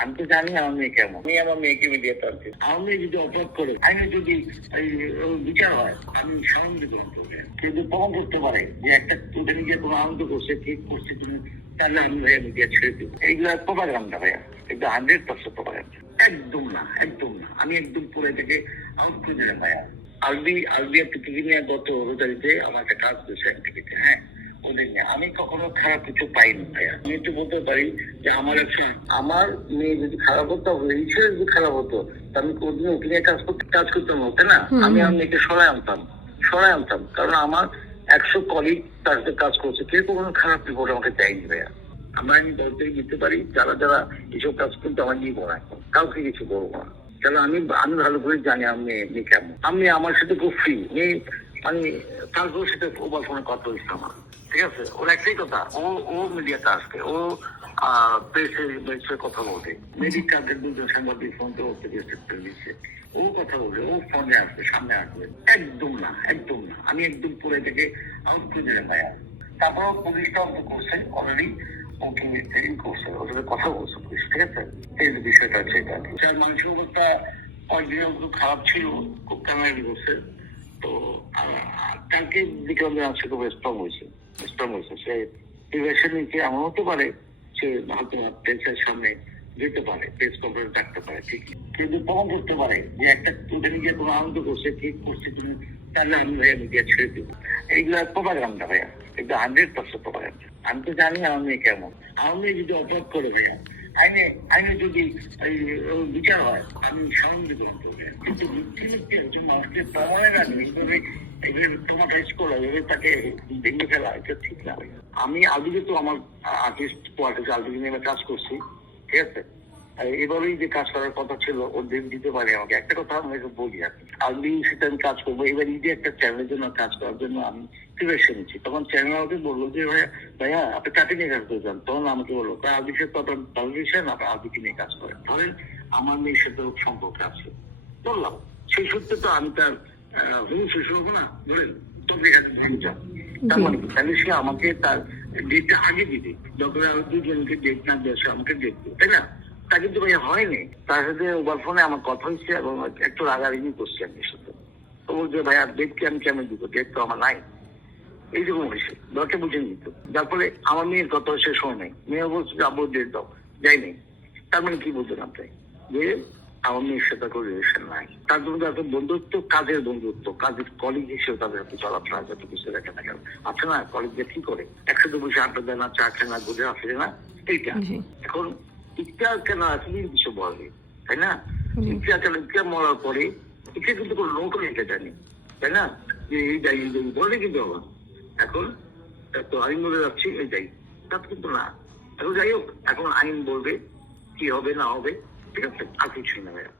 আমি তো জানি আমার মেয়ে কেমন। আমি আমার মেয়েকে মিডিয়াতে আনছি। আমার মেয়ে যদি অপরাধ করে আইনে যদি বিচার হয় আমি সামনে গ্রহণ করবো, কিন্তু প্রমাণ করতে পারে যে একটা তোদের নিজে কোনো আনন্দ করছে, ঠিক করছে তুমি, তাহলে আমি ভাইয়া মিডিয়া ছেড়ে দেবো। এইগুলা প্রপাগান্ডা ভাইয়া, একদম 100% প্রপাগান্ডা। একদম না, একদম না। আমি একদম পুরো থেকে আউট করে ভাইয়া। আলবি পৃথিবী নিয়ে গত রোজারিতে আমার একটা কাজ করছে অ্যাক্টিভিটি। হ্যাঁ, ওদের নিয়ে আমি কখনো খারাপ কিছু পাইনি ভাইয়া। আমি একটু বলতে পারি যে আমার মেয়ে যদি খারাপ হতো, ইচ্ছে যদি খারাপ হতো, আমি কোনদিন ওকে নিয়ে কাজ করতাম না, তাই না? আমি আমার মেয়েকে সরাই আনতাম, কারণ আমার 100 কলিগ তার সাথে কাজ করছে, কেউ কোনো খারাপ রিপোর্ট আমাকে দেয়নি ভাইয়া। আমি বলতে দিতে পারি যারা এসব কাজ কিন্তু আমার নিয়ে বলা, কাউকে কিছু বলবো না, কারণ আমি ভালো করে জানি আমি কেমন। আমি আমার সাথে খুব ফ্রি, আমি কালকেও সাথে ওবার ফোনে কথা হয়েছে আমার, ঠিক আছে? ওর একটাই কথা, ও মিডিয়াতে আসবে, ও প্রেসের কথা বলবে, মেডিকেলের দুজন সাংবাদিক ফোন তো দিচ্ছে, ও কথা বলবে, ও ফোনে আসবে, সামনে আসবে। একদম না। আমি একদম পুরো থেকে আউট করে পায়া। তারপরেও পুলিশ তদন্ত করছে অলরেডি, ওকে করছে, ওর সাথে কথা বলছে পুলিশ, ঠিক আছে? এই বিষয়টা হচ্ছে এটা। যার মানসিক অবস্থা খুব খারাপ ছিল, খুব কান্নাকাটি করছে। তো কালকে বিক্রম আছে খুব স্ট্রং হয়েছে। সে প্রিপারেশন নিতে এমন হতে পারে সে হয়তো প্রেসের সামনে যেতে পারে, প্রেস কনফারেন্স ডাকতে পারে, ঠিক, কিন্তু প্রমাণ করতে পারে যে একটা তোদের নিজে কোনো আনন্দ করছে, ঠিক করছে তুমি, তাহলে আমি ভাইয়া মিডিয়া ছেড়ে দেবো। এইগুলা প্রপাগান্ডা ভাইয়া, একদম 100% প্রপাগান্ডা। আমি তো জানি আমার মেয়ে কেমন। আমার মেয়ে যদি অপরাধ করে ভাইয়া, আইনে যদি বিচার হয় আমি সামনে গ্রহণ করবো, কিন্তু মিথ্যে একজন মানুষকে প্রমাণের আগে এইভাবে ট্রমাটাইজ করা, এভাবে তাকে ভেঙে ফেলা, এটা ঠিক না। আমি আগে তো আমার আর্টিস্ট আলটিকে নিয়ে কাজ করছি, ঠিক আছে? এবারেই যে কাজ করার কথা ছিল ওর দিতে পারে আমাকে। একটা কথা আমি বলি, আলদি সেটা আমি কাজ করবো। এবার ঈদে একটা চ্যানেলের জন্য কাজ করার জন্য আমি প্রিপারেশন নিচ্ছি। তখন চ্যানেল আমাকে বললো যে ভাইয়া আপনি কাকে নিয়ে কাজ করে যান? তখন আমাকে বললো আলদির সাথে আপনি আলদিকে নিয়ে কাজ করেন। ধরেন আমার মেয়ের সাথে সম্পর্ক আছে, বললাম সেই সূত্রে তো আমি তার শেষ হবো না, ধরেন তোকে এখানে ভুল যান, তার মানে তাহলে সে আমাকে তার ডেটটা আগে দিবে, যখন আমি দুজনকে ডেট না দিয়ে আমাকে ডেট দেবে, তাই না? তা কিন্তু ভাই হয়নি। তার সাথে মোবাইল ফোনে আমার কথা হয়েছে এবং একটু রাগারাগি করছি আমি সাথে। তো বলছে ভাই আর ডেটকে আমি কেমন দিব, ডেট তো আমার নাই, এইরকম হয়েছে, দরকে বুঝে নিত। যার ফলে আমার মেয়ের কথা শেষ হয় নাই। মেয়ে বলছে যে আব্বু ডেট দাও, যাইনি। তার মানে কি বলতেন আপনি যে আমার মেয়ের সাথে কোনো রিলেশন নাই, তার জন্য এত বন্ধুত্ব, কাজের বন্ধুত্ব, কাজের কলিগ হিসেবে তাদের একটু চলাফেরা যত কিছু দেখে না কেন আছে না, কলিগদের কি করে একসাথে বসে আড্ডা দেয় না, চা খায় না, বুঝে আসে না, এইটা এখন ইতিহাস কেন আসলে কিছু বলে, তাই না? ইতিহাস মরার পরে ইতিহাস কিন্তু কোনো লোক রেখে যায়নি, তাই না? যে এই যাই বলে কিন্তু আবার এখন তো আইন বলে যাচ্ছি এই যাই, তা কিন্তু না। এখন যাই হোক, এখন আইন বলবে কি হবে না হবে, ঠিক আছে, আর কিছুই না ভাইয়া।